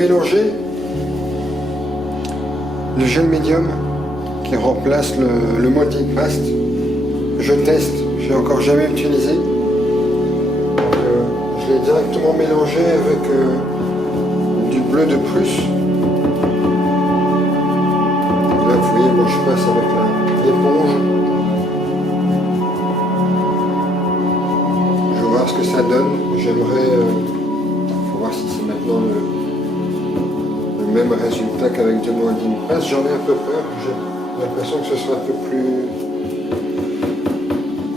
mélangé le gel médium qui remplace le molding paste. Je teste, je l'ai encore jamais utilisé. Je l'ai directement mélangé avec du bleu de Prusse. Là vous voyez, moi je passe avec l'éponge. Je vais voir ce que ça donne. J'aimerais voir si c'est maintenant le même résultat qu'avec du molding paste. J'en ai un peu peur. J'ai l'impression que ce sera un peu plus,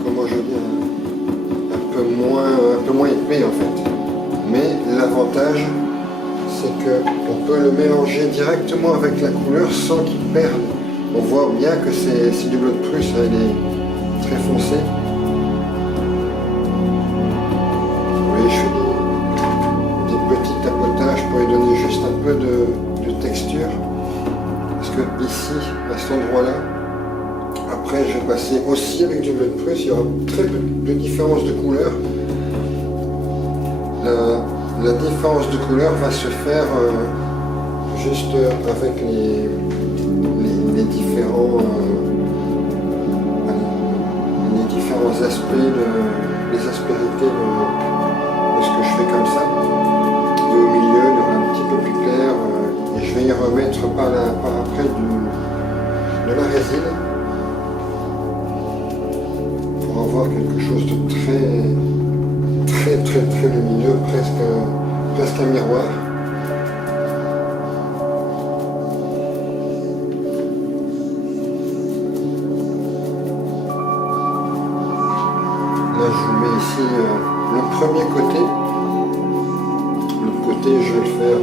comment je veux dire, un peu moins épais en fait. Mais l'avantage, c'est qu'on peut le mélanger directement avec la couleur sans qu'il perde. On voit bien que c'est du bleu de Prusse, hein, il est très foncé. Vous voyez, je fais des petits tapotages pour lui donner juste un peu de texture. Parce que ici, à cet endroit-là, après je vais passer aussi avec du bleu de Prusse, il y aura très peu de différence de couleur. La différence de couleur va se faire juste avec les différents aspects, les aspérités de ce que je fais comme ça. Et au milieu, il y aura un petit peu plus clair et je vais y remettre par après de la résine pour avoir quelque chose de très lumineux, presque un miroir. Là je vous mets ici le premier côté. L'autre côté je vais le faire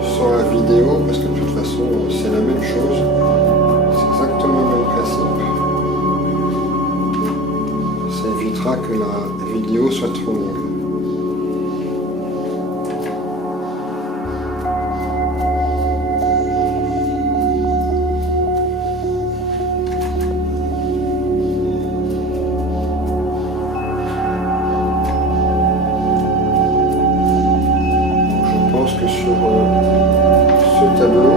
sans la vidéo parce que de toute façon c'est la même chose. C'est exactement le même principe. Ça évitera que la vidéo soit trop longue. Je pense que sur ce tableau,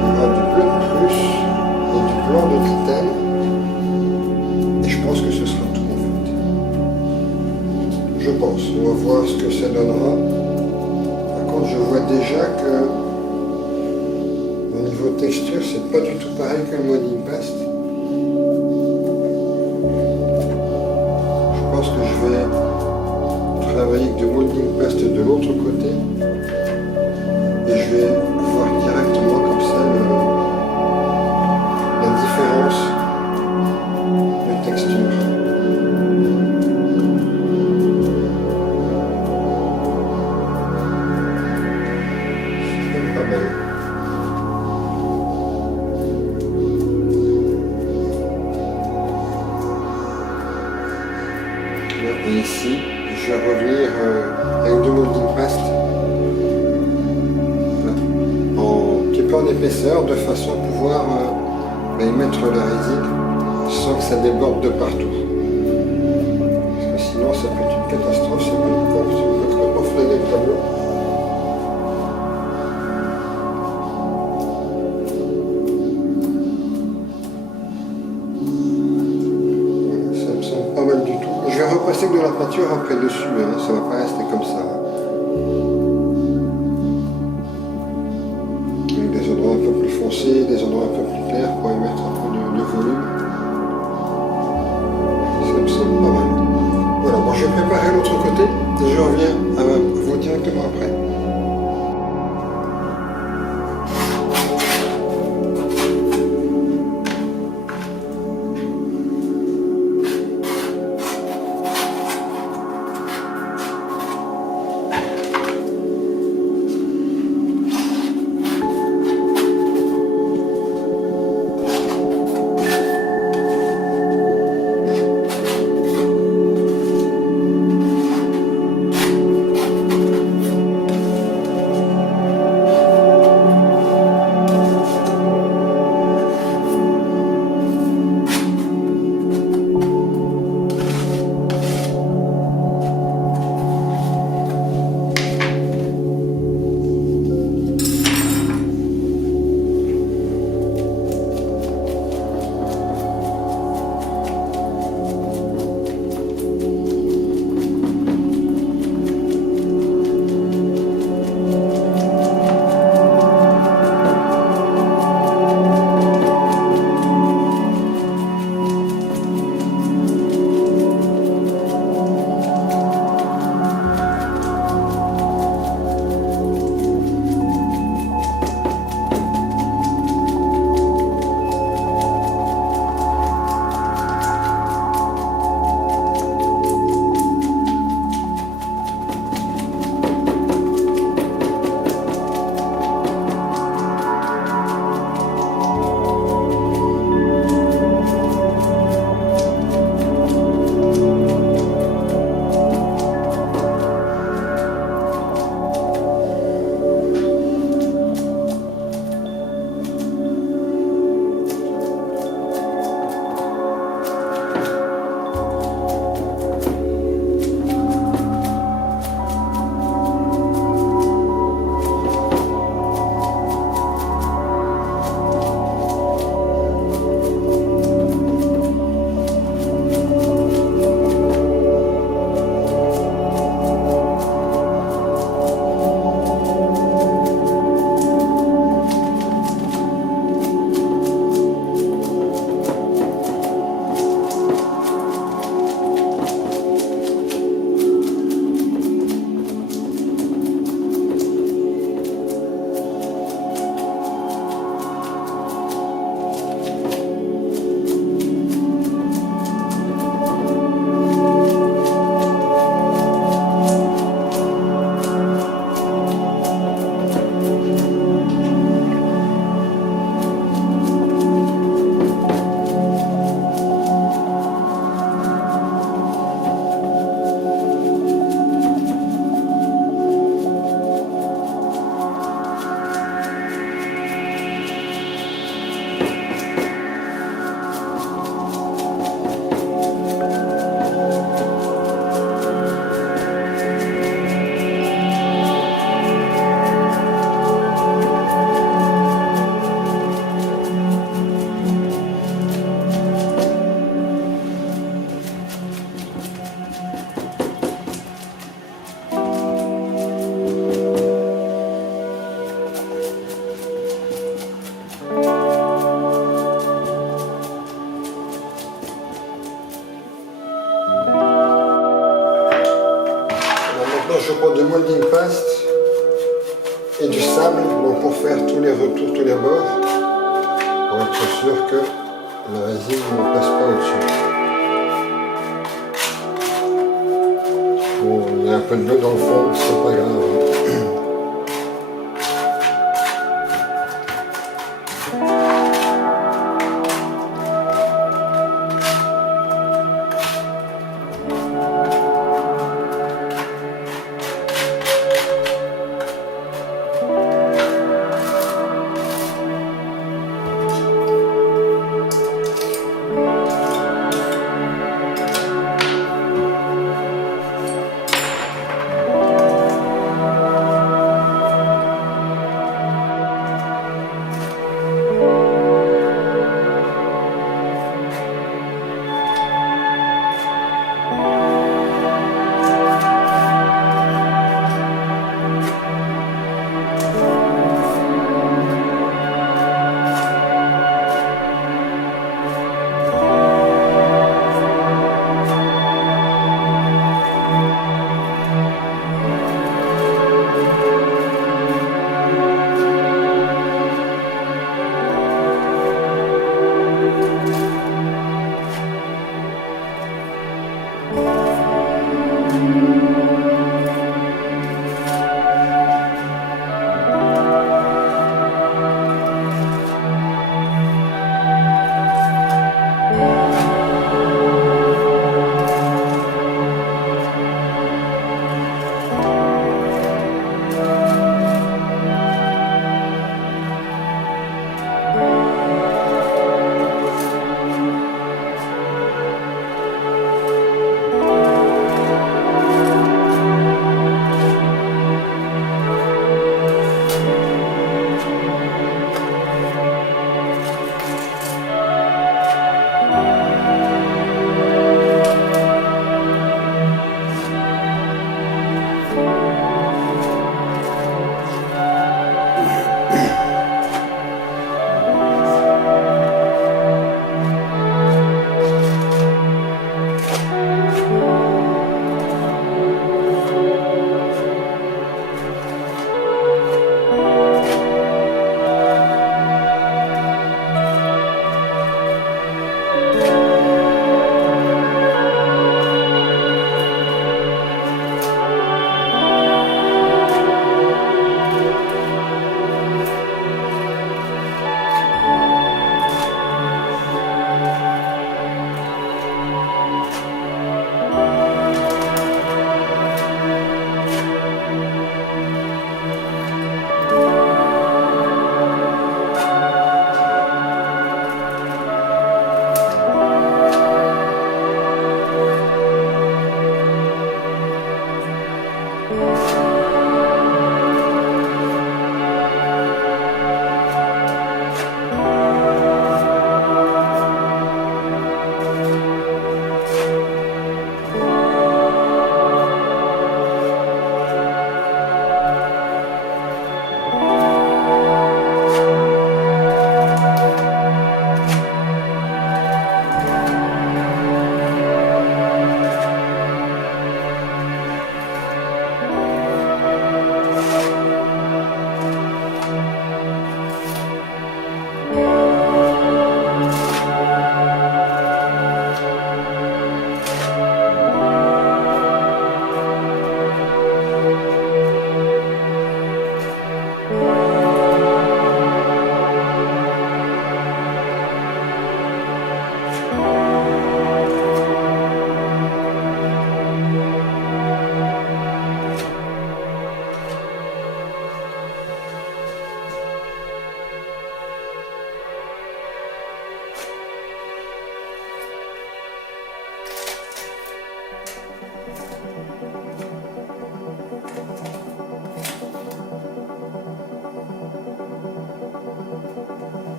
il y aura du bleu de Prusse et du blanc de titane. Et je pense que ce sera tout en fait. Je pense. On va voir ce que ça donnera. Par contre, je vois déjà que au niveau texture, c'est pas du tout pareil que le molding paste. Je pense que je vais travailler avec du molding paste de l'autre côté et je vais voir directement comme ça la différence de texture. C'est même pas mal. Et ici, je vais revenir avec du molding paste un petit peu en épaisseur de façon à pouvoir y mettre la résine sans que ça déborde de partout. Parce que sinon ça peut être une catastrophe, ça peut complètement flinguer le tableau. Voilà, ça me semble pas mal du tout. Je vais repasser avec de la peinture après dessus, hein, ça va pas rester comme ça. Avec des endroits un peu plus foncés, des endroits un peu plus clairs pour y mettre un peu de volume. Ça me semble pas mal. Voilà, bon, je vais préparer l'autre côté et je reviens à vous directement après. table, donc pour faire tous les retours, tous les bords, pour être sûr que la résine ne passe pas au-dessus. Bon, il y a un peu de bleu dans le fond, c'est pas grave.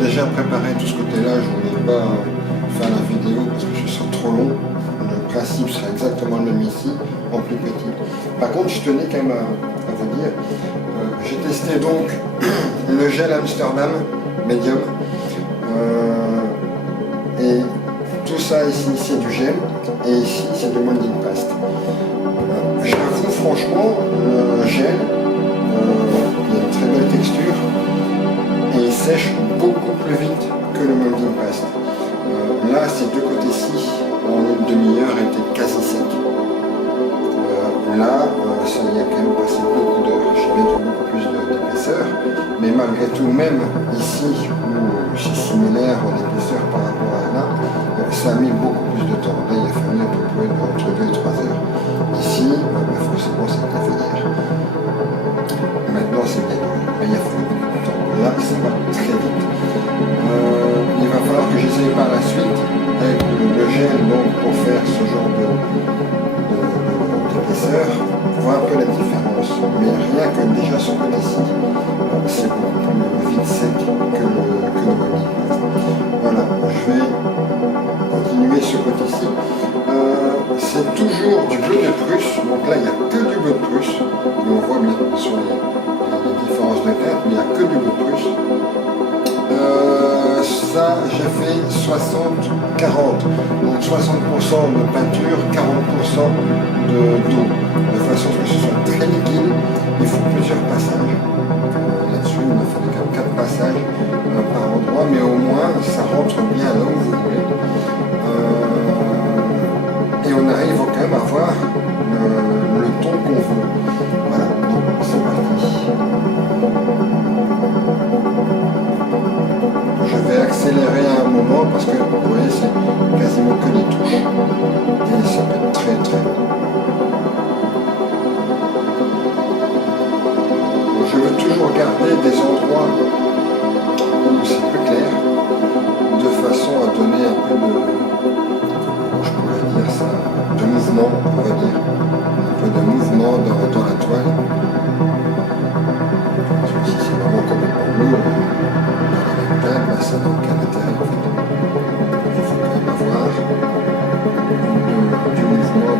déjà préparé tout ce côté-là, je ne voulais pas faire la vidéo parce que ce serait trop long. Le principe serait exactement le même ici, en plus petit. Par contre, je tenais quand même à vous dire, j'ai testé donc le gel Amsterdam Medium. Et tout ça ici, c'est du gel, et ici, c'est du molding paste. J'avoue franchement, le gel, il a une très belle texture, et il sèche beaucoup plus vite que le molding paste. Là, ces deux côtés-ci, en une demi-heure, étaient quasi secs. Là, ça y a quand même passé beaucoup d'heures. J'ai mis beaucoup plus d'épaisseur, mais malgré tout, même ici, où c'est similaire en épaisseur par rapport à là, ça a mis beaucoup plus de temps. Là, il a fallu à peu près entre 2 et 3 heures. Ici, forcément, c'est un fait hier. Maintenant, c'est bien dur, mais il a fallu beaucoup de temps. Là, ça va très vite. Il va falloir que j'essaye par la suite avec le gel donc, pour faire ce genre d'épaisseur, voir un peu la différence. Mais rien que déjà ce côté-ci, c'est beaucoup plus vite sec que le molding. Voilà, je vais continuer ce côté-ci. C'est toujours du bleu de Prusse, donc là il n'y a que du bleu de Prusse, mais on voit bien sur les différences de teinte, mais il n'y a que du bleu de Prusse. Ça, j'ai fait 60-40, donc 60% de peinture, 40% d'eau, de façon que ce soit très liquide. Il faut plusieurs passages. Là-dessus, on a fait quand même 4 passages par endroit, mais au moins ça rentre bien là où vous voulez. Et on arrive quand même à voir le ton qu'on veut. Voilà, donc c'est parti. Je vais accélérer à un moment parce que vous voyez, c'est quasiment que des touches. Et ça peut être très très long. Je veux toujours garder des endroits où c'est plus clair, de façon à donner un peu de, comment je pourrais dire ça, de mouvement, on va dire, un peu de mouvement dans la toile. Parce que si c'est vraiment complètement lourd, ça n'a aucun intérêt en fait. Il faut quand même avoir du mouvement.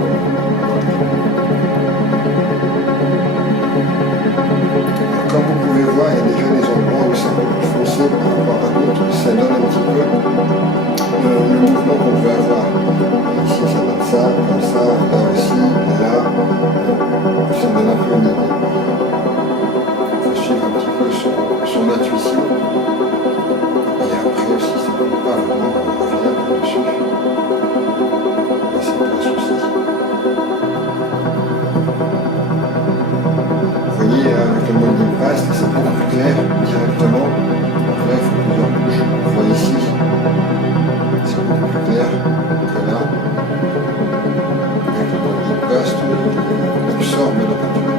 Comme vous pouvez voir, il y a déjà des endroits où c'est un peu plus foncé par rapport à d'autres. Ça donne un petit peu le mouvement qu'on veut avoir. Ici, ça donne ça, comme ça, là aussi, là. Ça donne un peu une idée. Il faut suivre un petit peu son intuition. Et après aussi, ça ne peut pas vraiment, on revient dessus. Mais c'est pas un souci. Vous voyez, avec le molding paste, c'est beaucoup plus clair directement. Donc là, il faut plusieurs couches. On voit ici, c'est beaucoup plus clair que là. Avec le molding paste, on absorbe la peinture.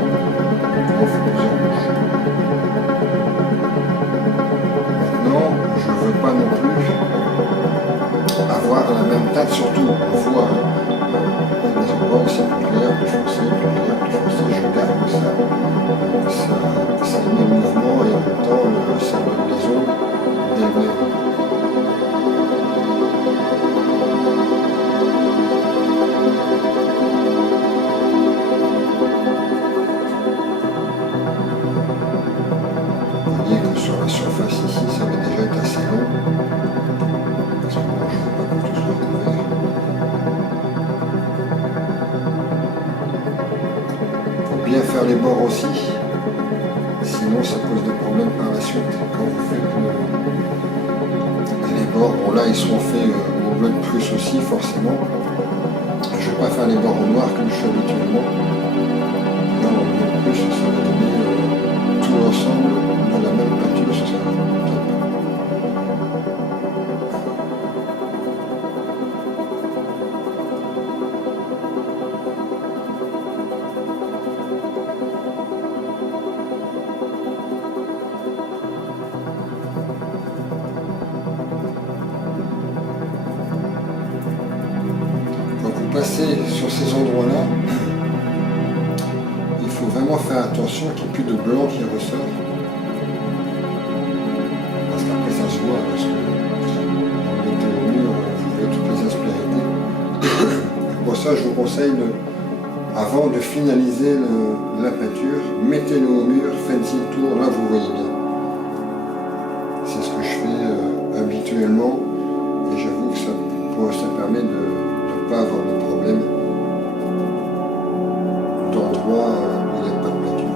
On fait plusieurs couches. Maintenant, je ne veux pas non plus avoir la même teinte, surtout on voit des endroits où c'est plus clair, plus foncé, plus clair, plus foncé. Je garde ça met le mouvement et en même temps ça donne les ondes dès le début. Vous voyez que sur la surface ici, ça va déjà être assez long. Parce que moi, je ne veux pas que tout soit couvert. Il faut bien faire les bords aussi. Sinon, ça pose des problèmes par la suite. Quand vous faites les bords, bon là, ils seront faits au bleu de Prusse aussi, forcément. Je ne vais pas faire les bords au noir comme je fais habituellement. Là, au bleu de Prusse, ça va donner tout l'ensemble de la même peinture, ce sera top. Passer sur ces endroits-là, il faut vraiment faire attention qu'il n'y ait plus de blanc qui ressort. Parce qu'après ça se voit. pour ça, je vous conseille, avant de finaliser la peinture, mettez-le au mur, faites-y le tour, là vous voyez bien. C'est ce que je fais habituellement, et j'avoue que ça permet de ne pas avoir de problème d'endroit où il n'y a pas de peinture.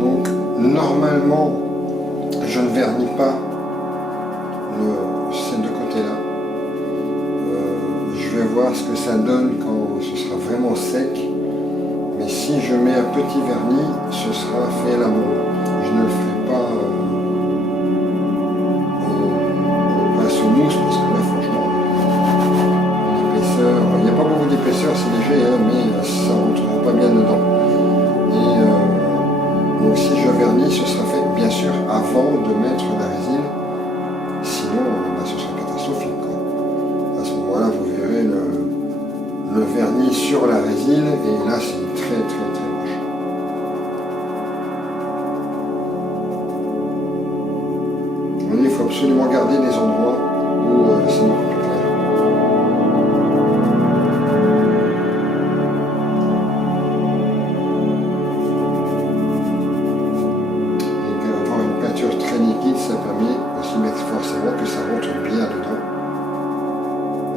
Donc normalement, je ne vernis pas ces deux côtés-là. Je vais voir ce que ça donne quand ce sera vraiment sec. Mais si je mets un petit vernis, ce sera fait à la bombe. Je ne le ferai pas au pinceau mousse parce que là, franchement, l'épaisseur, il n'y a pas beaucoup d'épaisseur, c'est léger, hein, mais ça ne rentrera pas bien dedans. Et donc si je vernis, ce sera fait bien sûr avant de mettre la résine. Sinon, ce sera catastrophique, quoi. À ce moment-là, vous verrez le vernis sur la résine et là, c'est très moche. Il faut absolument garder des endroits où c'est beaucoup plus clair. Et avoir une peinture très liquide, ça permet aussi forcément que ça rentre bien dedans,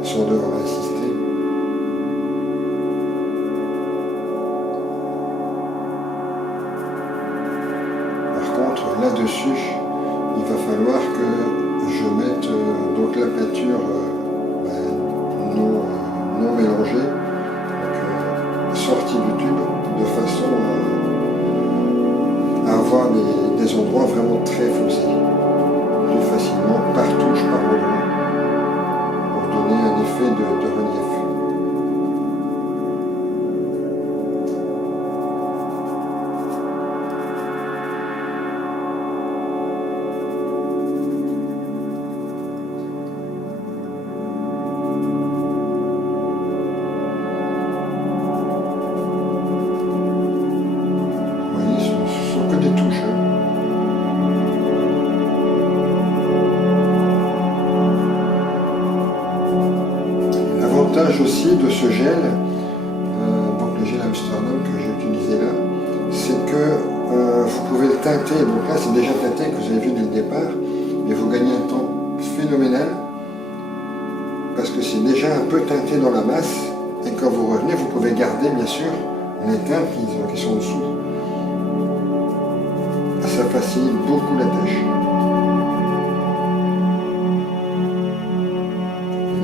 sans devoir insister. Là-dessus, il va falloir que je mette donc la peinture non mélangée, donc, sortie du tube, de façon à avoir des endroits vraiment très foncés, plus facilement par touche, par endroit, pour donner un effet de relief. L'avantage aussi de ce gel, donc le gel Amsterdam que j'ai utilisé là, c'est que vous pouvez le teinter. Donc là c'est déjà teinté que vous avez vu dès le départ, et vous gagnez un temps phénoménal parce que c'est déjà un peu teinté dans la masse, et quand vous revenez vous pouvez garder bien sûr les teintes qui sont en dessous. Ça facilite beaucoup la tâche.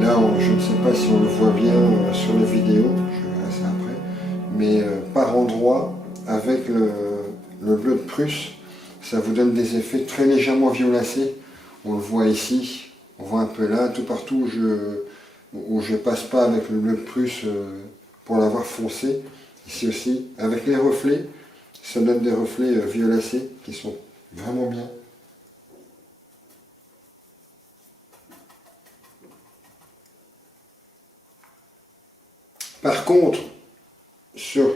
Là, je ne sais pas si on le voit bien sur les vidéos, je verrai ça après, mais par endroit, avec le bleu de Prusse, ça vous donne des effets très légèrement violacés. On le voit ici, on voit un peu là, tout partout où je passe pas avec le bleu de Prusse pour l'avoir foncé. Ici aussi, avec les reflets, ça donne des reflets violacés qui sont vraiment bien. Par contre, sur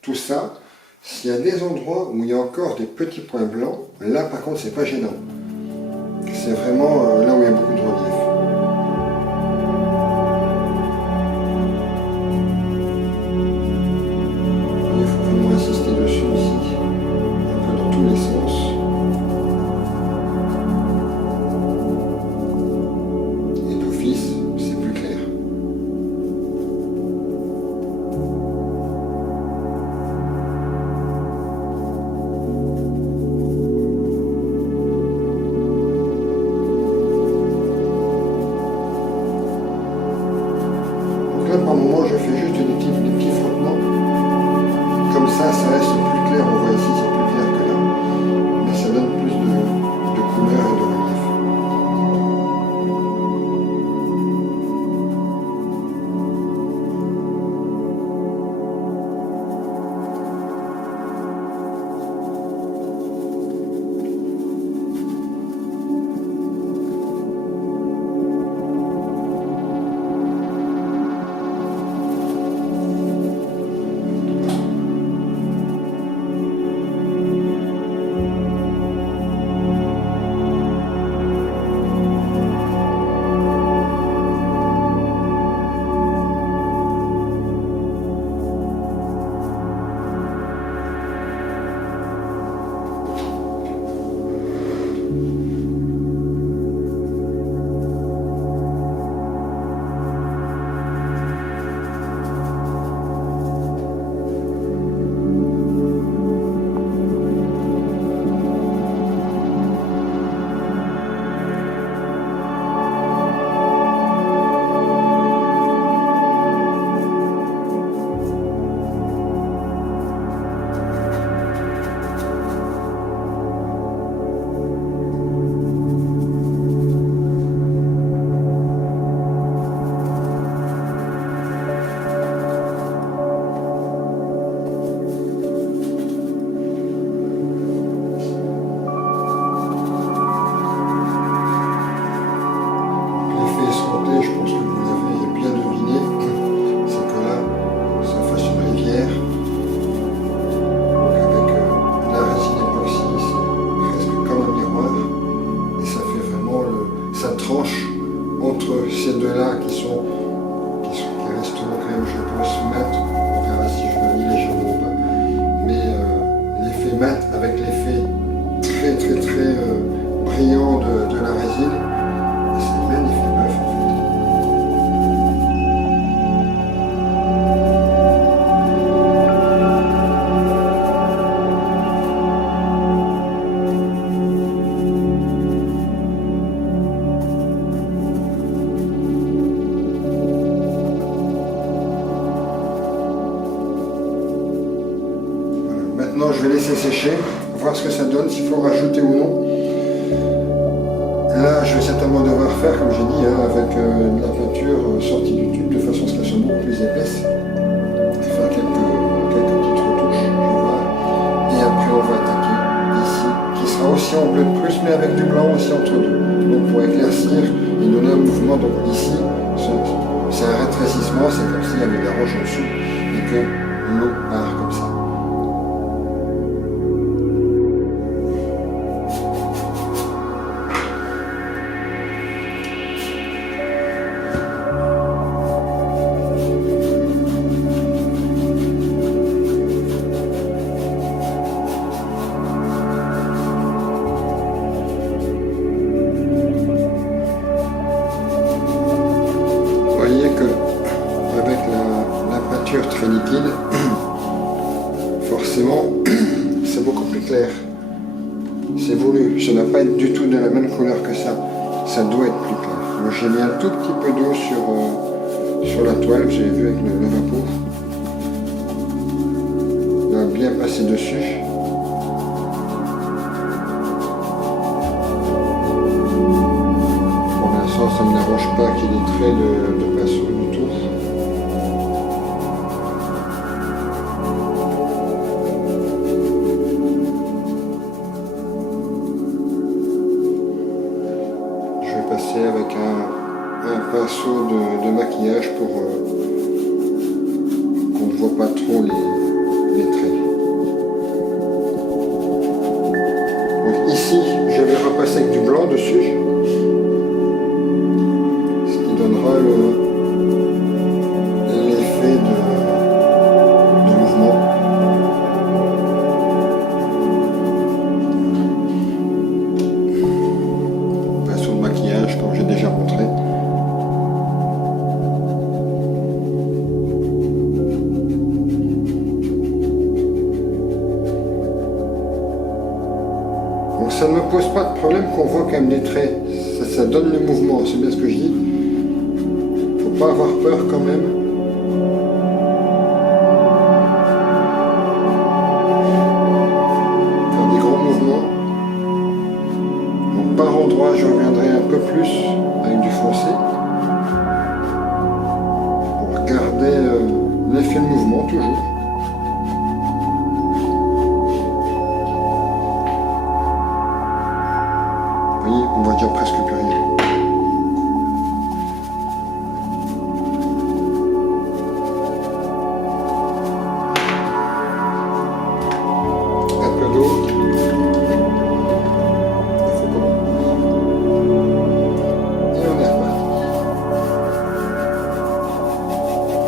tout ça, s'il y a des endroits où il y a encore des petits points blancs, là par contre c'est pas gênant. C'est vraiment là où il y a beaucoup de relief. Il faut vraiment insister dessus ici, un peu dans tous les sens. Et d'office, c'est plus clair. Par moment, je fais juste des petits frottements. Comme ça reste plus clair. On voit ici, c'est plus clair que là. Mais ça donne plus de couleur et de relief. peux se mettre, on verra si je le lis légèrement ou pas, mais l'effet mat avec l'effet très brillant de la résine, c'est le même effet bœuf en fait. Maintenant, je vais laisser sécher, voir ce que ça donne, s'il faut rajouter ou non. Là, je vais certainement devoir faire, comme j'ai dit, hein, avec de la peinture sortie du tube, de façon à ce qu'elle soit beaucoup plus épaisse. Faire quelques petites retouches, je vais voir. Et après, on va attaquer ici, qui sera aussi en bleu de Prusse, mais avec du blanc aussi entre deux. Donc, pour éclaircir et donner un mouvement. Donc, ici, c'est un rétrécissement, c'est comme s'il y avait de la roche en dessous et que l'eau part comme ça. Très liquide, forcément c'est beaucoup plus clair, c'est voulu, ça ne doit pas être du tout de la même couleur que ça doit être plus clair. Moi j'ai mis un tout petit peu d'eau sur la toile, j'ai vu avec le vapeur, il va bien passer dessus. Pour l'instant ça ne me dérange pas qu'il y ait des traits de pinceau du tout. Avec un pinceau de maquillage pour qu'on ne voit pas trop les traits. Donc ici, je vais repasser avec du blanc dessus, ce qui donnera l'effet de mouvement. Pinceau de maquillage, comme j'ai déjà montré. Donc ça ne me pose pas de problème qu'on voit quand même des traits, ça donne le mouvement, c'est bien ce que je dis. Faut pas avoir peur quand même. Faire des grands mouvements. Donc par endroit je reviendrai un peu plus avec du foncé pour garder l'effet de mouvement toujours. Vous voyez, on voit déjà presque plus rien. Un peu d'eau. Il faut comment. Et on est reparti.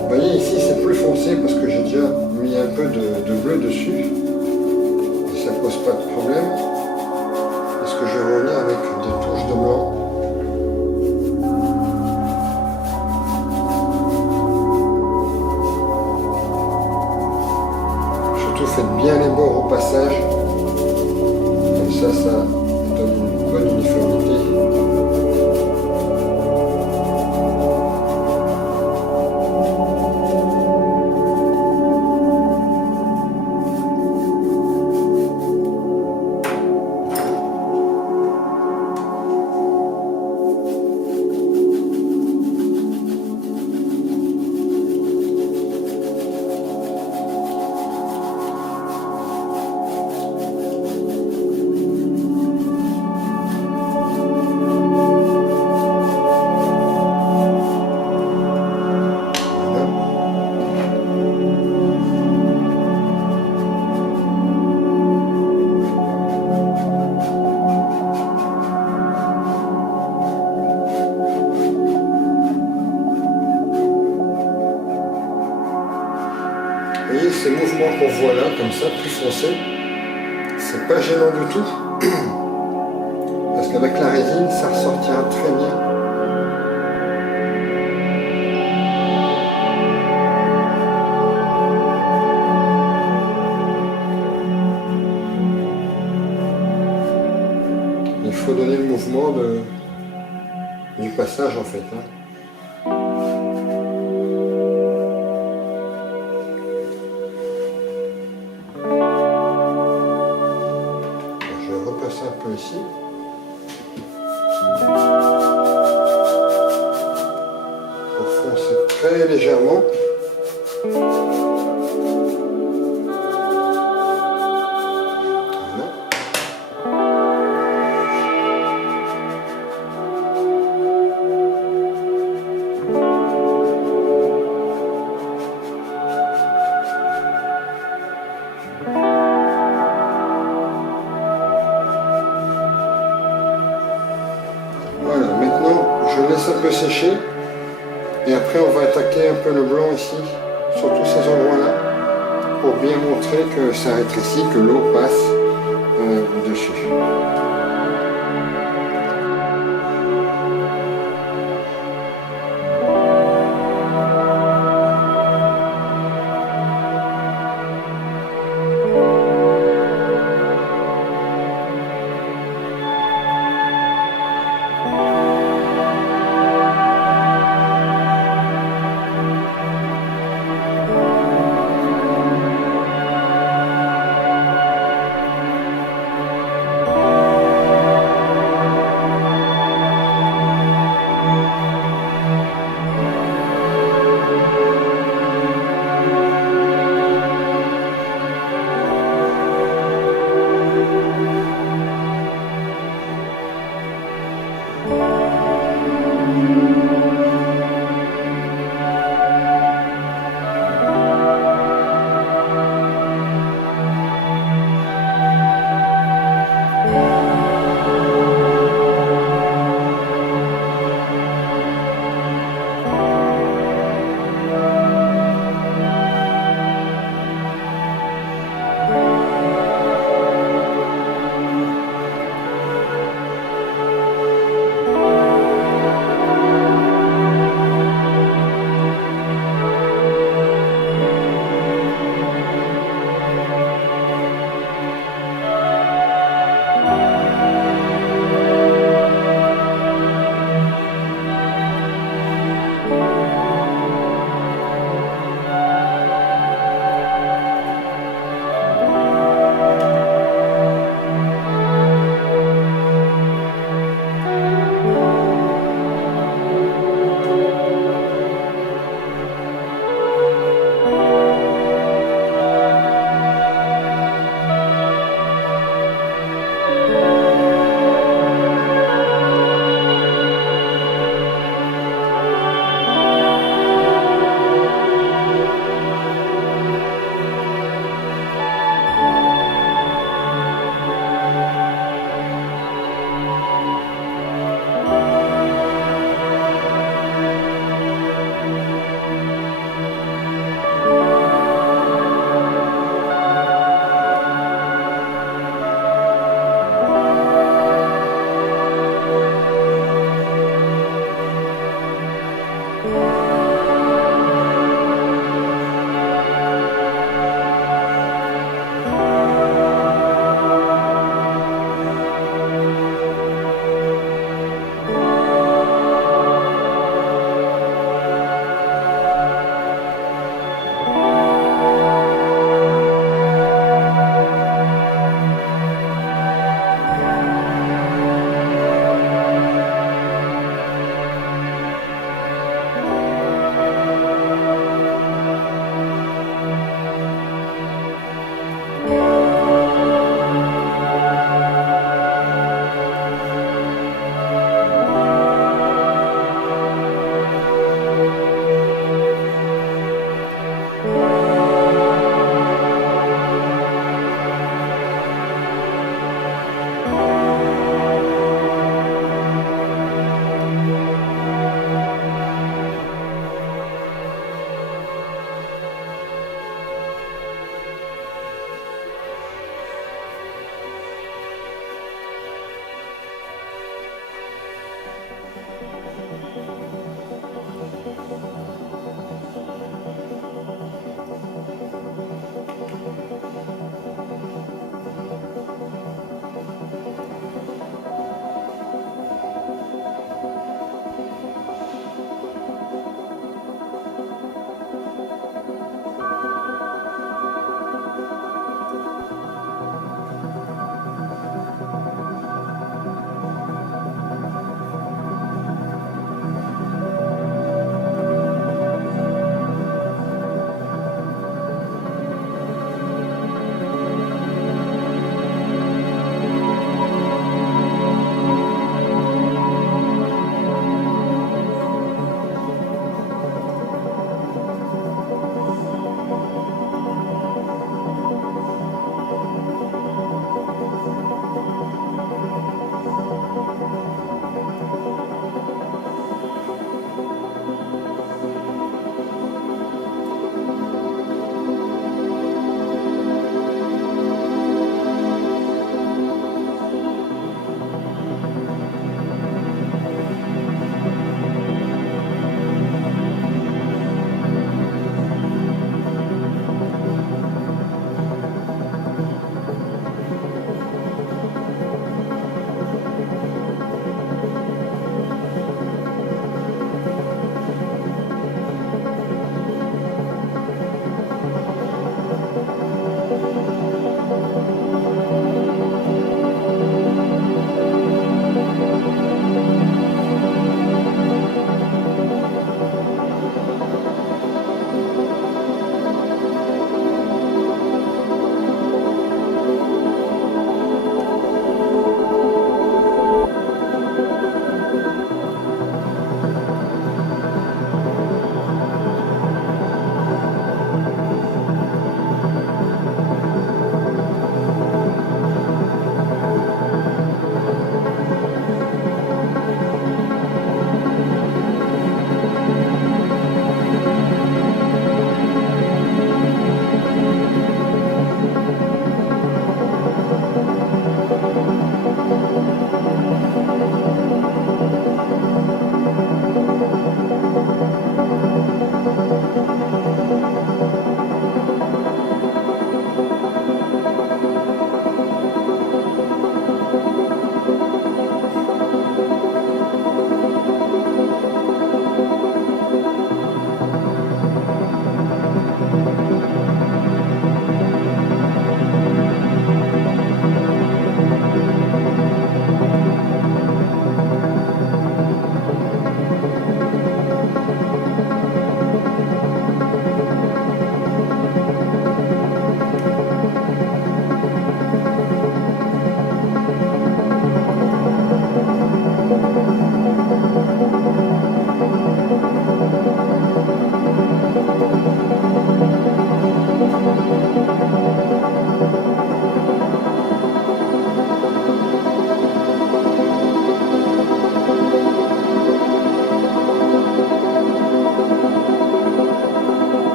Vous voyez, ici c'est plus foncé parce que j'ai déjà mis un peu de bleu dessus. Et ça pose pas de problème. Est-ce que je vais revenir avec des touches de blanc? Surtout faites bien les bords au passage. Comme ça donne une bonne uniformité. Vous voyez ces mouvements qu'on voit là, comme ça, plus foncés, c'est pas gênant du tout. Parce qu'avec la résine, ça ressortira très bien. Il faut donner le mouvement du passage en fait. Je vais repasser un peu ici. Pour foncer très légèrement. Voilà, maintenant je laisse un peu sécher et après on va attaquer un peu le blanc ici, sur tous ces endroits-là, pour bien montrer que ça rétrécit, que l'eau passe dessus.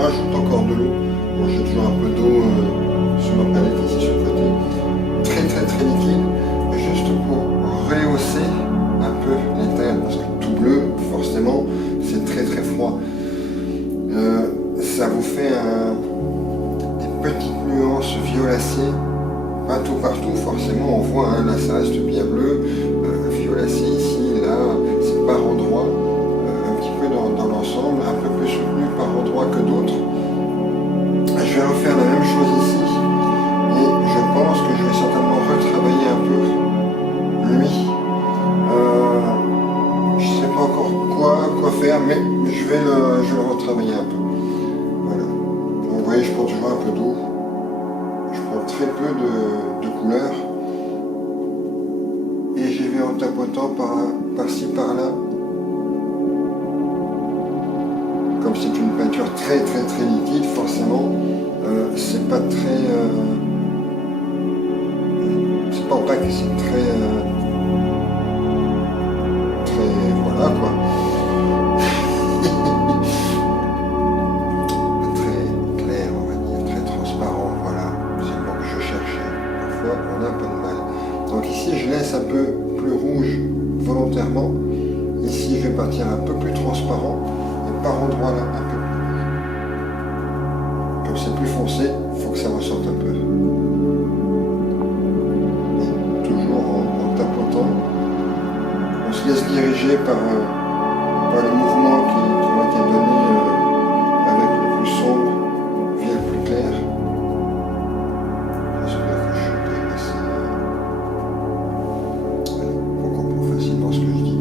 rajoute encore de l'eau. Bon, j'ai toujours un peu d'eau sur ma palette ici sur le côté. Très très très liquide, juste pour rehausser un peu les teintes, parce que tout bleu, forcément, c'est très très froid. Ça vous fait des petites nuances violacées, pas tout partout, forcément, on voit, hein, là ça reste bien bleu, violacé ici, là, c'est par endroits, un petit peu dans l'ensemble, un peu plus soutenu par endroits que d'autres. Je vais refaire la même chose ici, et je pense que je vais certainement retravailler un peu lui. Je ne sais pas encore quoi faire, mais je vais le retravailler un peu. Voilà. Donc, vous voyez, je prends toujours un peu d'eau. Je prends très peu de couleur. Et j'y vais en tapotant par-ci, par-là. Comme c'est une peinture très très très liquide, forcément, c'est pas très... c'est pas opaque, c'est très... voilà quoi. Très clair, on va dire, très transparent, voilà. C'est le mot que je cherchais. Parfois, on a un peu de mal. Donc ici, je laisse un peu plus rouge volontairement. Ici, je vais partir un peu plus transparent. Et par endroit là, un peu plus rouge. Comme c'est plus foncé, il faut que ça ressorte un peu. Et toujours en tapotant. On se laisse diriger par les mouvements qui ont été donnés avec le plus sombre via le plus clair. J'espère que je suis assez... on comprend facilement ce que je dis.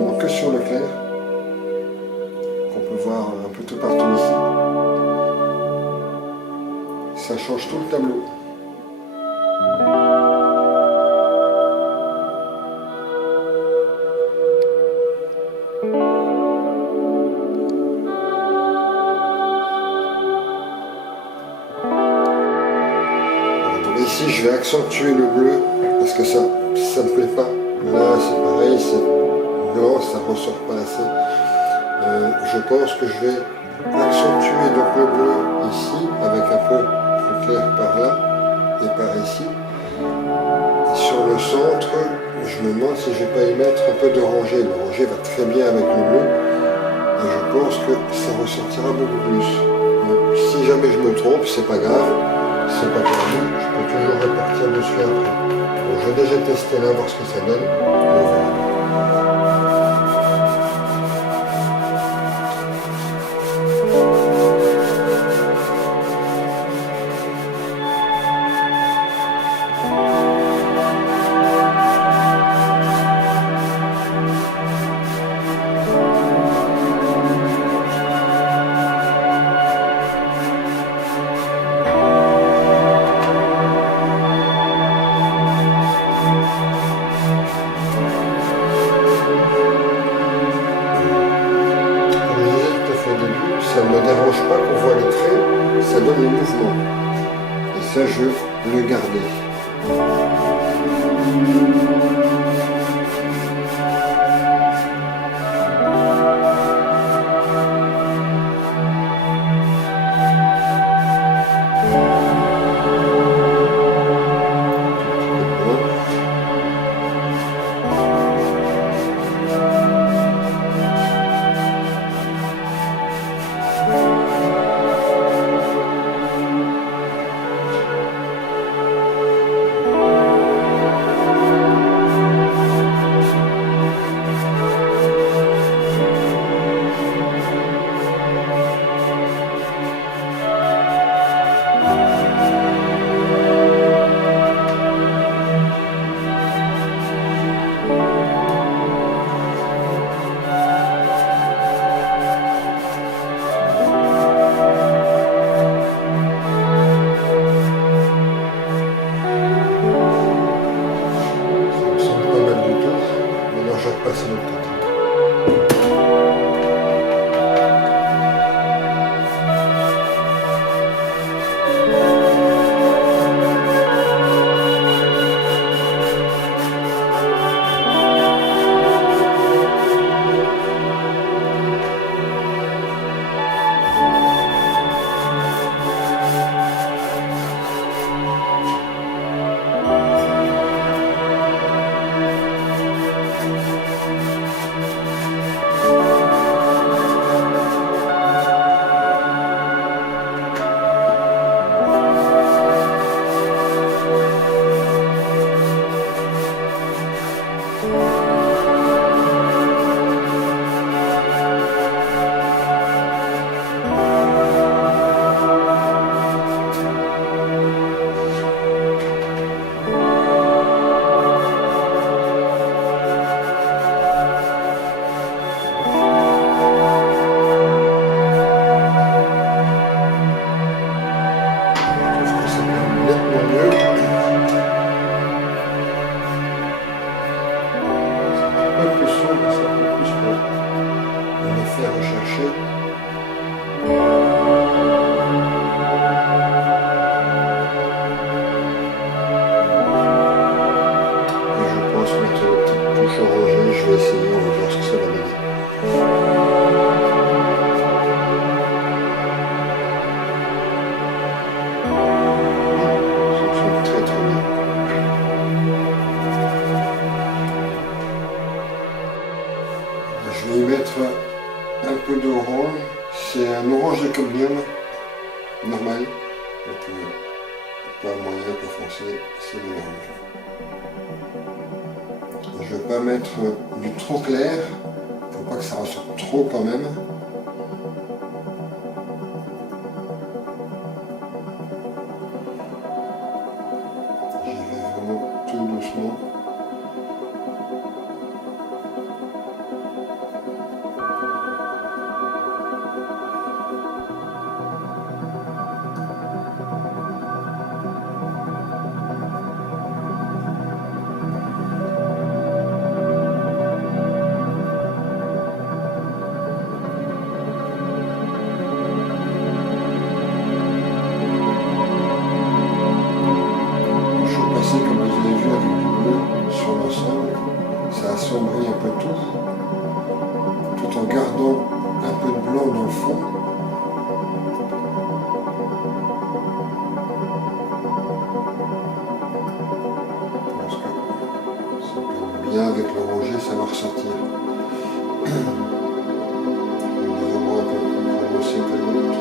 justement que sur le clair, qu'on peut voir un peu tout partout ici. Ça change tout le tableau. Ici, je vais accentuer le bleu parce que ça me plaît pas. Là, c'est pareil, c'est blanc, ça ressort pas assez. Je pense que je vais accentuer donc le bleu ici avec un peu plus clair par là et par ici. Et sur le centre, je me demande si je vais pas y mettre un peu d'orangé. L'orangé va très bien avec le bleu et je pense que ça ressortira beaucoup plus. Donc, si jamais je me trompe, c'est pas grave. C'est pas perdu, je peux toujours repartir dessus après. Bon, je vais déjà tester là, voir ce que ça donne. Ça ne me dérange pas qu'on voit les traits, ça donne le mouvement. Et ça, je veux le garder. Passer de l'autre côté. Un peu d'orange, c'est un orange de cadmium normal, donc pas moyen, pas foncé, c'est de l'orange. Je ne vais pas mettre du trop clair, faut pas que ça ressorte trop quand même. J'y vais vraiment tout doucement. tout en gardant un peu de blanc dans le fond. Je pense que ça peut bien avec l'oranger, ça va ressortir. Des endroits un peu plus prononcés que l'autre.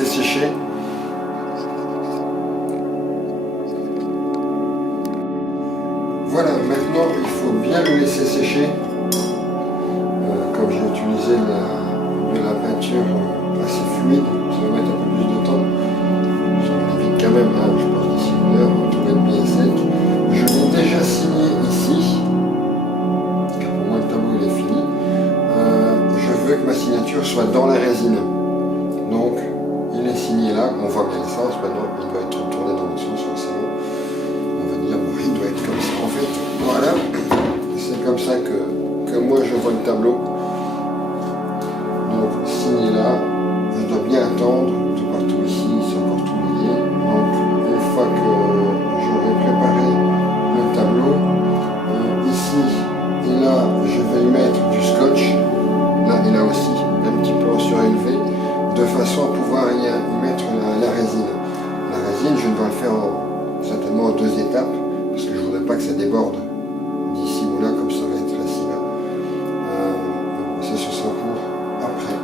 laisser sécher. Voilà, maintenant il faut bien le laisser sécher. Comme j'ai utilisé de la peinture assez fluide, ça va mettre un peu plus de temps. Ça m'évite quand même, hein, je pense d'ici une heure, tout va être bien sec. Je l'ai déjà signé ici. Pour moi le tableau il est fini. Je veux que ma signature soit dans la résine. Donc il est signé là, on voit bien le sens, maintenant il doit être tourné dans le sens forcément. On va dire bon, il doit être comme ça. En fait, voilà, c'est comme ça que moi je vois le tableau. Donc signé là, je dois bien attendre, tout partout ici, c'est encore tout mouillé. Donc une fois que j'aurai préparé le tableau, ici et là je vais y mettre du scotch, là et là aussi, un petit peu en surélevé, de façon à pouvoir y mettre la résine. La résine, je dois le faire certainement en 2 étapes, parce que je ne voudrais pas que ça déborde d'ici ou là, comme ça va être assis là. Ça, ce sera pour après.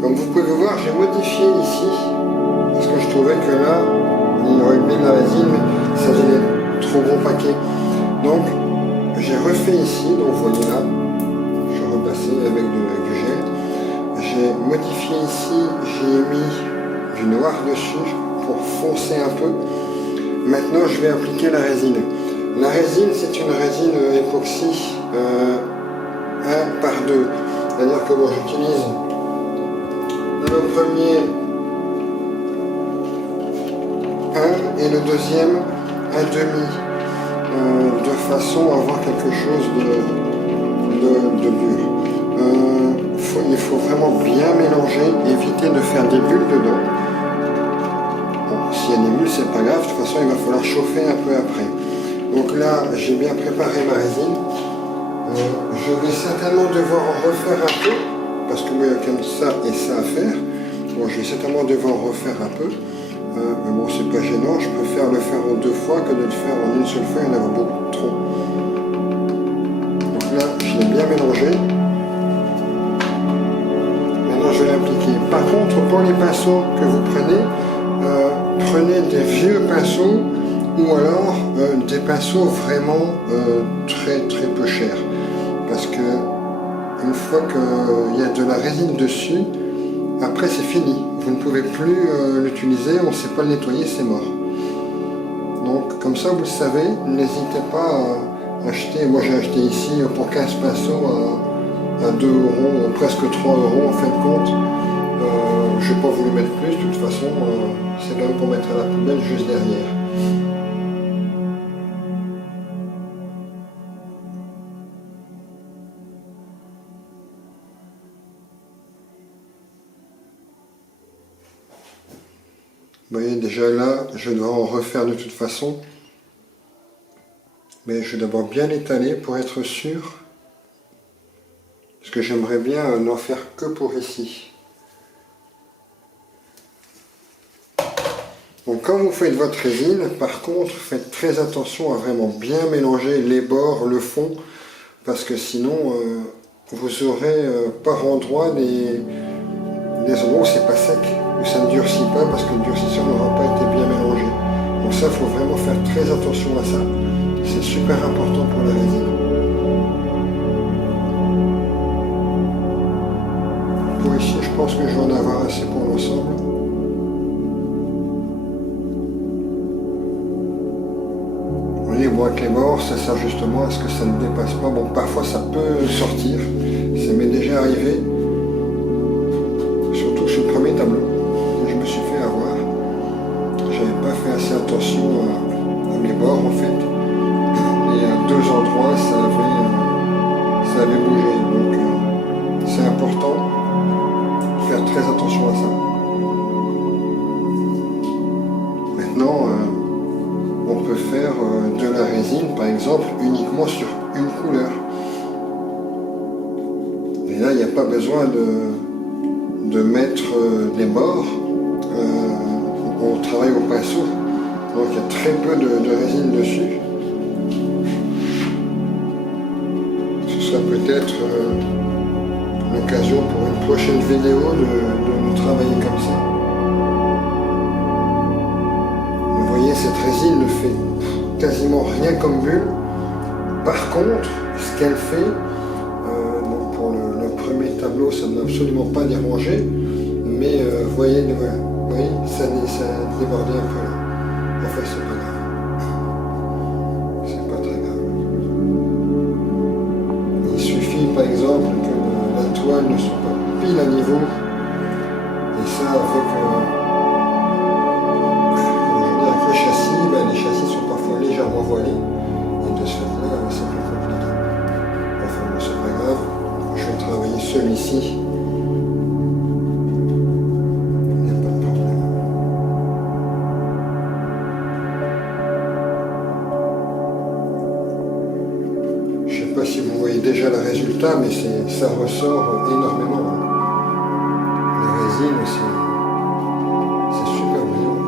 Comme vous pouvez voir, j'ai modifié ici, parce que je trouvais que là, il aurait mis de la résine, mais ça faisait trop gros paquet. Donc, j'ai refait ici, donc vous voyez là, je repassais avec du gel. J'ai modifié ici, j'ai mis du noir dessus pour foncer un peu. Maintenant, je vais appliquer la résine. La résine, c'est une résine époxy 1 par 2. C'est-à-dire que moi, j'utilise le premier 1 et le deuxième 1,5. De façon à avoir quelque chose de dur. Il faut vraiment bien mélanger, éviter de faire des bulles dedans. Bon, s'il y a des bulles, c'est pas grave, de toute façon il va falloir chauffer un peu après. Donc là, j'ai bien préparé ma résine. Je vais certainement devoir en refaire un peu, parce que moi il y a comme ça et ça à faire. Bon, je vais certainement devoir en refaire un peu. Mais bon, c'est pas gênant, je préfère le faire en 2 fois que de le faire en une seule fois, il y en a beaucoup trop. Donc là, je l'ai bien mélangé. Maintenant, je vais l'appliquer. Par contre, pour les pinceaux que vous prenez, prenez des vieux pinceaux ou alors des pinceaux vraiment très peu chers. Parce que une fois qu'il y a de la résine dessus, après c'est fini. Vous ne pouvez plus l'utiliser, on ne sait pas le nettoyer, c'est mort. Donc comme ça vous le savez, n'hésitez pas à acheter. Moi j'ai acheté ici pour 15 pinceaux à 2 €, presque 3 € en fin de compte. Je ne vais pas vous le mettre plus, de toute façon c'est quand même pour mettre à la poubelle juste derrière. Vous voyez déjà là, je dois en refaire de toute façon. Mais je vais d'abord bien l'étaler pour être sûr. Parce que j'aimerais bien n'en faire que pour ici. Donc quand vous faites votre résine, par contre, faites très attention à vraiment bien mélanger les bords, le fond. Parce que sinon, vous aurez par endroit des endroits où c'est pas sec, où ça ne durcit pas parce que le durcisseur n'aura pas été bien mélangé. Donc ça, il faut vraiment faire très attention à ça. C'est super important pour la résine. Pour ici, je pense que je vais en avoir assez pour l'ensemble. Vous voyez, bon, avec les bords, ça sert justement à ce que ça ne dépasse pas. Bon, parfois ça peut sortir, ça m'est déjà arrivé. Surtout sur le premier tableau, je me suis fait avoir. J'avais pas fait assez attention à mes bords en fait. Et à 2 endroits, ça avait bougé. Donc c'est important de faire très attention à ça. Maintenant, on peut faire de la résine, par exemple, uniquement sur une couleur. Et là, il n'y a pas besoin de mettre des bords. On travaille au pinceau, donc il y a très peu de résine dessus. Ce sera peut-être l'occasion pour une prochaine vidéo de travailler comme ça. Vous voyez, cette résine ne fait quasiment rien comme bulle. Par contre, ce qu'elle fait, donc pour le premier tableau, ça ne m'a absolument pas dérangé, mais vous voyez, ça débordait un peu là. Enfin, c'est pas grave. C'est pas très grave. Il suffit par exemple que la toile ne soit pas pile à niveau, et ça avec, avec le châssis, les châssis sont parfois légèrement voilés, et de ce fait-là, c'est plus compliqué. Enfin bon, c'est pas grave, je vais travailler celui-ci. Je ne sais pas si vous voyez déjà le résultat, mais ça ressort énormément. La résine, c'est super brillant.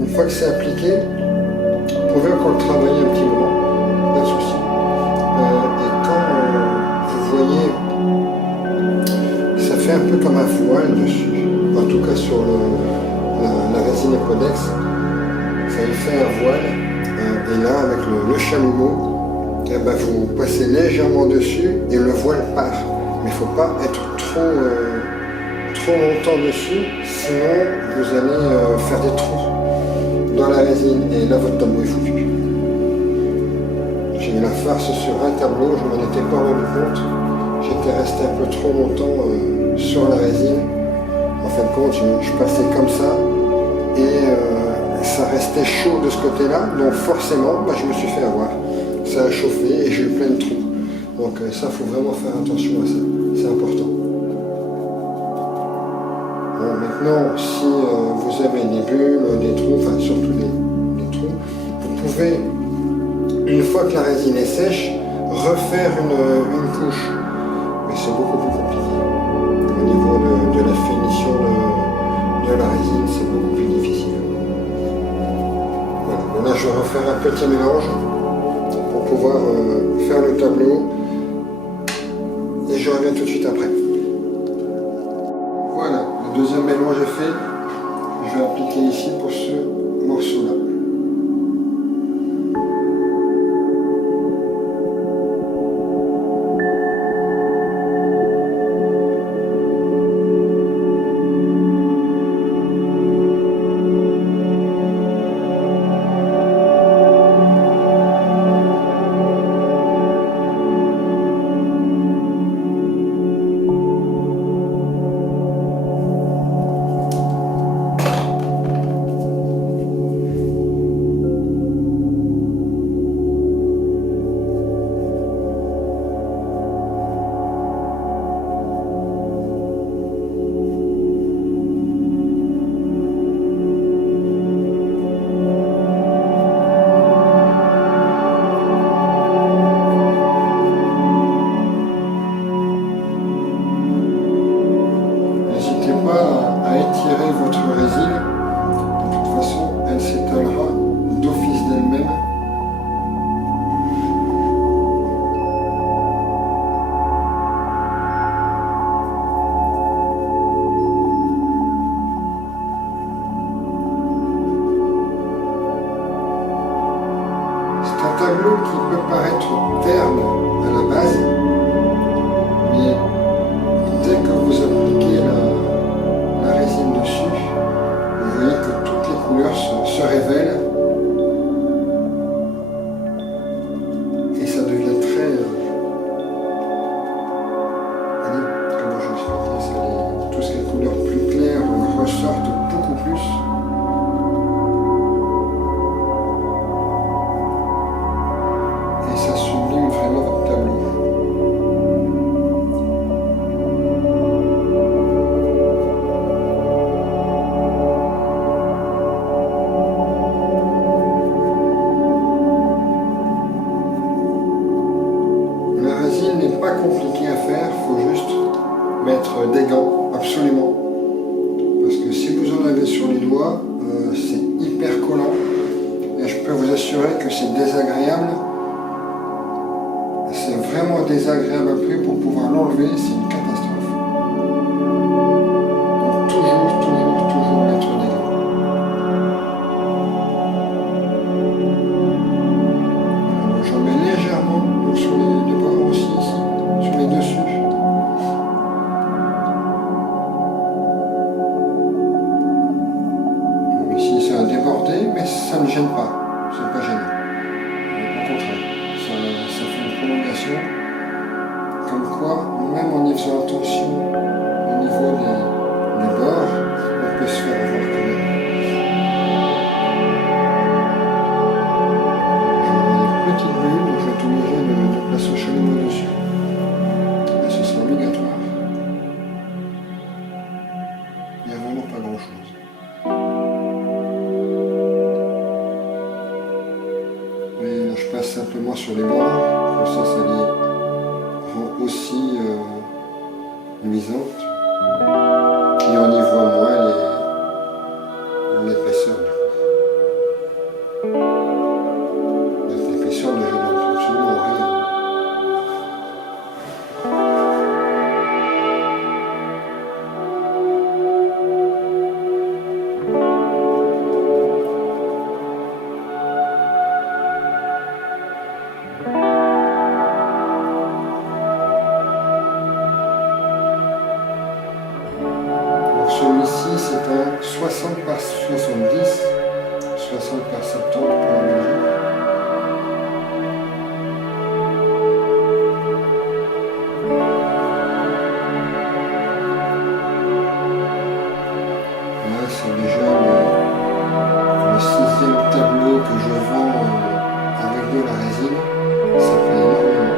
Une fois que c'est appliqué, vous pouvez encore le travailler un petit moment, pas de souci. Et quand vous voyez, ça fait un peu comme un voile dessus, en tout cas sur la résine Epodex, ça y fait un voile. Et là, avec le chalumeau, vous passez légèrement dessus et le voile part. Mais il ne faut pas être trop longtemps dessus, sinon vous allez faire des trous dans la résine et là votre tableau est foutu. J'ai eu la farce sur un tableau, je m'en étais pas rendu compte, j'étais resté un peu trop longtemps sur la résine. En fin de compte, je passais comme ça et ça restait chaud de ce côté-là, donc forcément je me suis fait avoir. Ça a chauffé et j'ai eu plein de trous. Donc ça, il faut vraiment faire attention à ça, c'est important. Bon, maintenant, si vous avez des bulles, des trous, enfin surtout des trous, vous pouvez, une fois que la résine est sèche, refaire une couche. Mais c'est beaucoup plus compliqué. Au niveau de la finition de la résine, c'est beaucoup plus difficile. Voilà, là je vais refaire un petit mélange pour pouvoir faire le tableau. Et je reviens tout de suite après. Voilà, le deuxième mélange est fait. Je vais appliquer ici pour ce morceau-là. À étirer votre résine, de toute façon elle s'étalera d'office d'elle-même. C'est un tableau qui peut paraître terne à la base, mais révèle et ça devient très... allez, comment je vais expliquer ça, tout ce qui est couleurs plus claires ressortent beaucoup plus. Et ça sublime vraiment votre tableau. La résine n'est pas compliquée à faire, il faut juste mettre des gants, absolument. Parce que si vous en avez sur les doigts, c'est hyper collant. Et je peux vous assurer que c'est désagréable. C'est vraiment désagréable après pour pouvoir l'enlever, c'est une catastrophe. Donc toujours mettre des gants. Alors, j'en mets légèrement donc sur les bords aussi, ici, sur les dessus. Bon, ici c'est un débordé, mais ça ne gêne pas, c'est pas gênant. Au contraire, ça fait une prolongation. Comme quoi, même en y faisant attention au niveau des bords, on peut se faire avoir quand même. Je vais avoir des petites bulles, donc je vais être obligé de placer au chalumeau dessus. Et ce sera obligatoire. Il n'y a vraiment pas grand chose. Et là, je passe simplement sur les bords, comme ça les rend aussi luisantes. Et on y voit moins l'épaisseur. L'épaisseur ne gêne absolument rien. Celui-ci, c'est un 60 par 70, 60 par 70 pour la Belgique. Là, c'est déjà le 6e tableau que je vends avec de la résine. Ça fait énormément.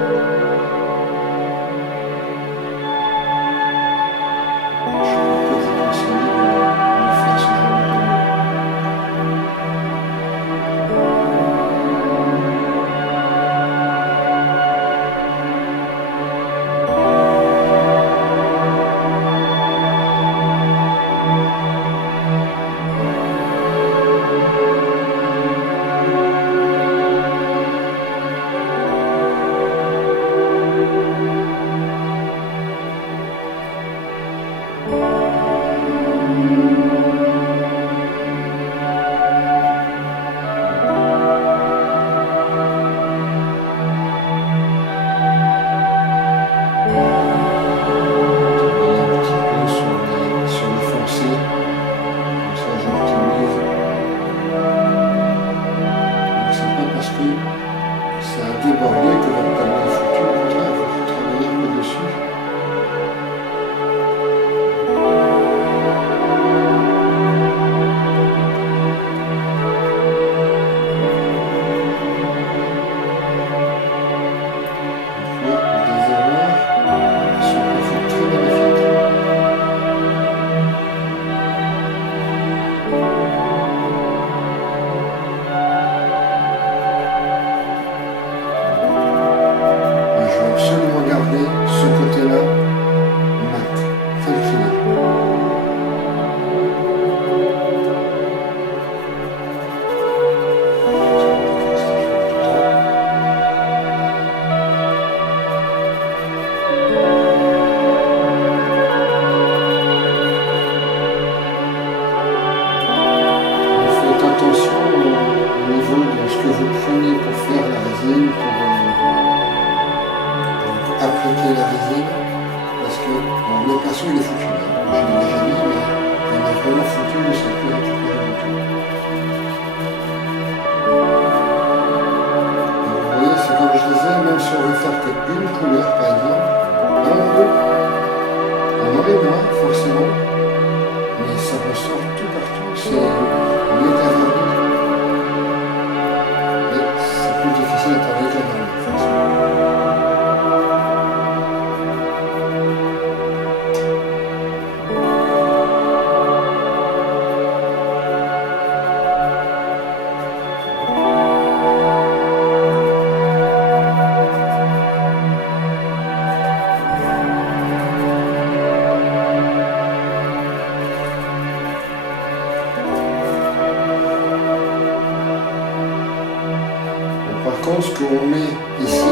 contre, ce qu'on met ici, là,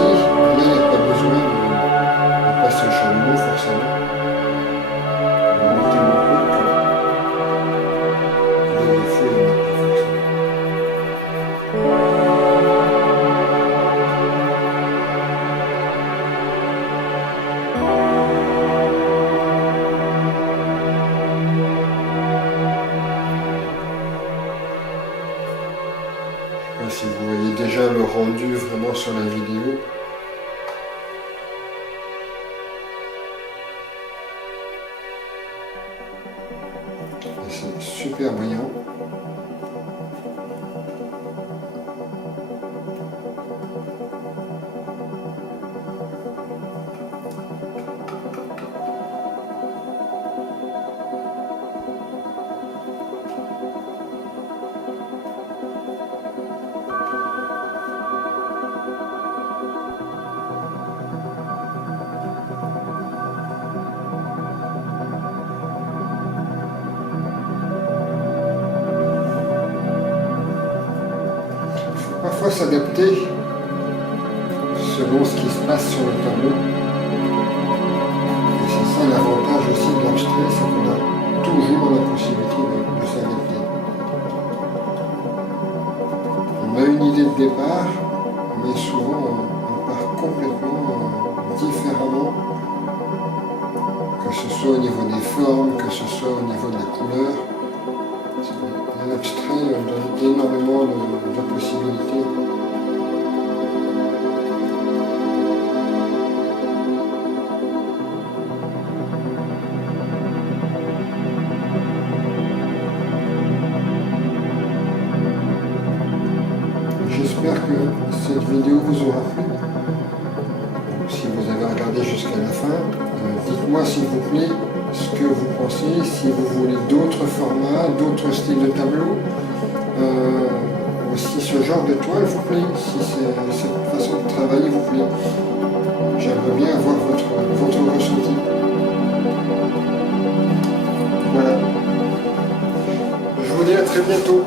il n'y a pas besoin de passer au chalumeau forcément. On va monter beaucoup que les défauts, il n'y en a pas forcément. Je ne sais pas si vous voyez déjà le rendu vraiment sur la vidéo. Et c'est super brillant. Parfois s'adapter selon ce qui se passe sur le tableau. Et c'est ça l'avantage aussi de l'abstrait, c'est qu'on a toujours la possibilité de s'adapter. On a une idée de départ, mais souvent on part complètement différemment, que ce soit au niveau des formes, que ce soit au niveau des couleurs. L'abstrait donne énormément de possibilités. J'espère que cette vidéo vous aura plu. Si vous avez regardé jusqu'à la fin, dites-moi s'il vous plaît ce que vous pensez, si vous voulez d'autres formats, d'autres styles de tableaux, si ce genre de toile vous plaît, si cette façon de travailler vous plaît. J'aimerais bien avoir votre ressenti. Voilà. Je vous dis à très bientôt.